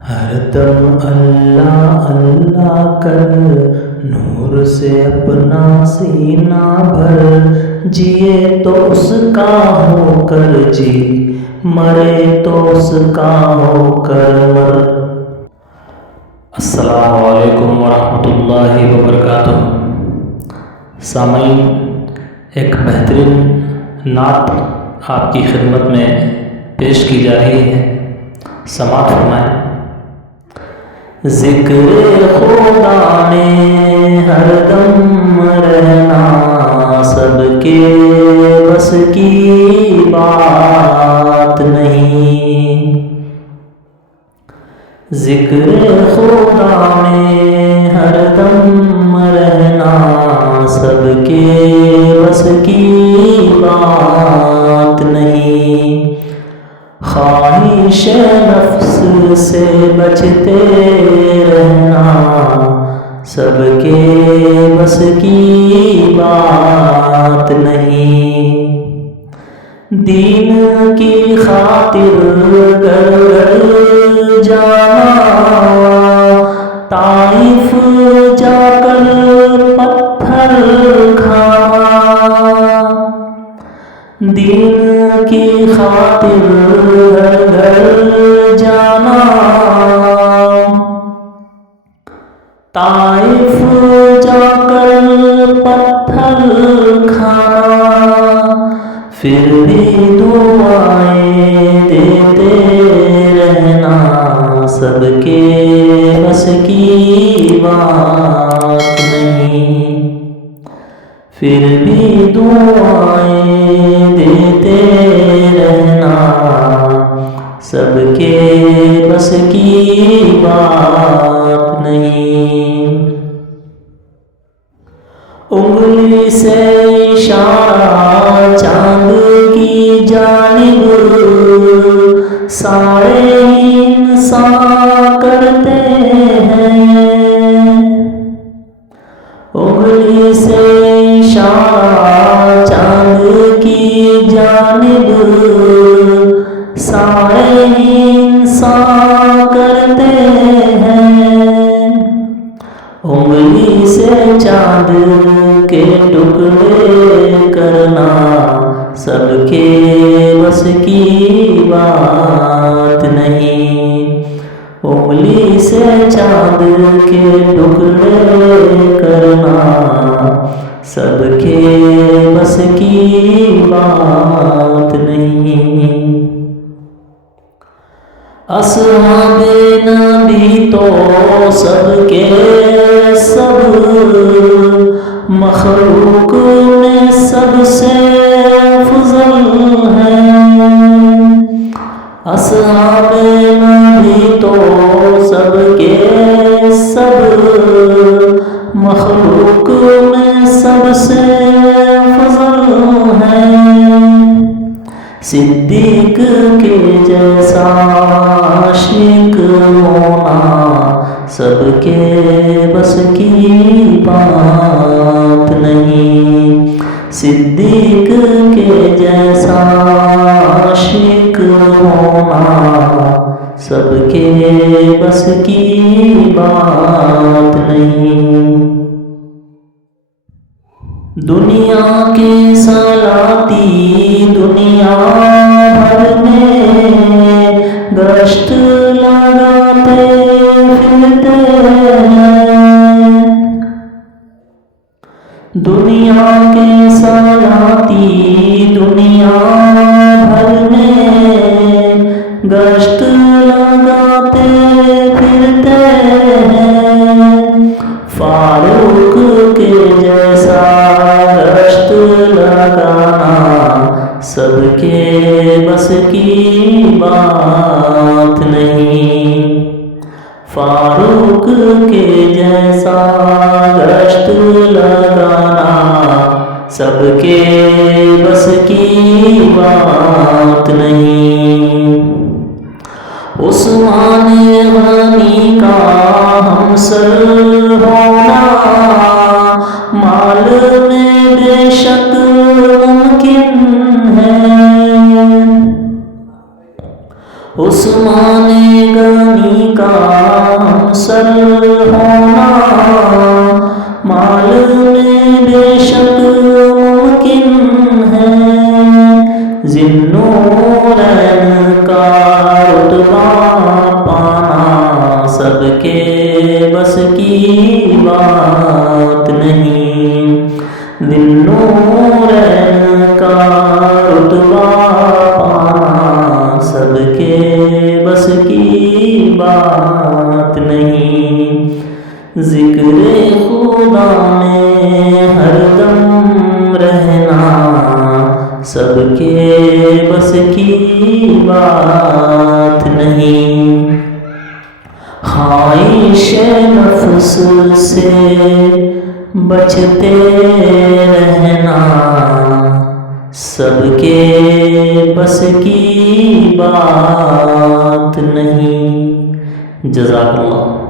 हरदम अल्लाह अल्लाह कर, नूर से अपना सीना भर। जिए तो उसका होकर जी, मरे तो उसका होकर मर। अस्सलामु अलैकुम वरहमतुल्लाहि वबरकातुहू। सामईन, एक बेहतरीन नात आपकी खिदमत में पेश की जा रही है, समाअत फरमाएं। ज़िक्र खुदा में हरदम रहना सबके बस की बात नहीं। ज़िक्र खुदा में हरदम रहना सबके बस की बात नहीं। ख्वाहिश नफ्स से बचते रहना सबके बस की बात नहीं। दीन की खातिर घर जाना, ताइफ जाकर पत्थर खाना। दीन की खातिर घर जाना, ताइफ जाकर पत्थर खाना। फिर भी दुआएं देते रहना सबके बस की बात नहीं। फिर भी दुआएं देते रहना सबके बस की बात नहीं। उंगली से इशारा चांद की जानिब सारे इंसान करते हैं। उंगली से इशारा चांद की जानिब सारे इंसान करते हैं। उंगली से चांद के टुकड़े करना सबके बस की बात नहीं। उंगली से चांद के टुकड़े करना सबके बस की बात नहीं। अस्हाबे नबी तो सबके सब, मखलूक में सबसे अफजल हैं। अस्हाबे नबी तो सबके सब, मखलूक में सबसे अफजल हैं। सिद्दीक के जैसा आशिक होना सबके बस की बात नहीं। सिद्दीक के जैसा आशिक होना सबके बस की बात नहीं। दुनिया के सलाती दुनिया भर में गश्त लगाते फिरते हैं। दुनिया के सलाती दुनिया भर में गश्त लगाते फिरते हैं। फारूक के जैसा गश्त लगाना सबके बस की बात नहीं। फारूक के जैसा गश्त लगाना सबके बस की बात नहीं। उस्मान गनी का हमसर होना माल में बेशक मुमकिन है। उस्मान गनी पानी का हमसर होना माल में बेशक मुमकिन है। ज़िन्नूरैन का रुतबा पाना सबके बस की बात नहीं। ज़िन्नूरैन का रुतबा पाना सबके बस की बात नहीं। ज़िक्र खुदा में हरदम रहना सबके बस की बात नहीं। ख्वाहिश नफ्स से बचते रहना सबके बस की बात नहीं। जज़ाकल्लाह।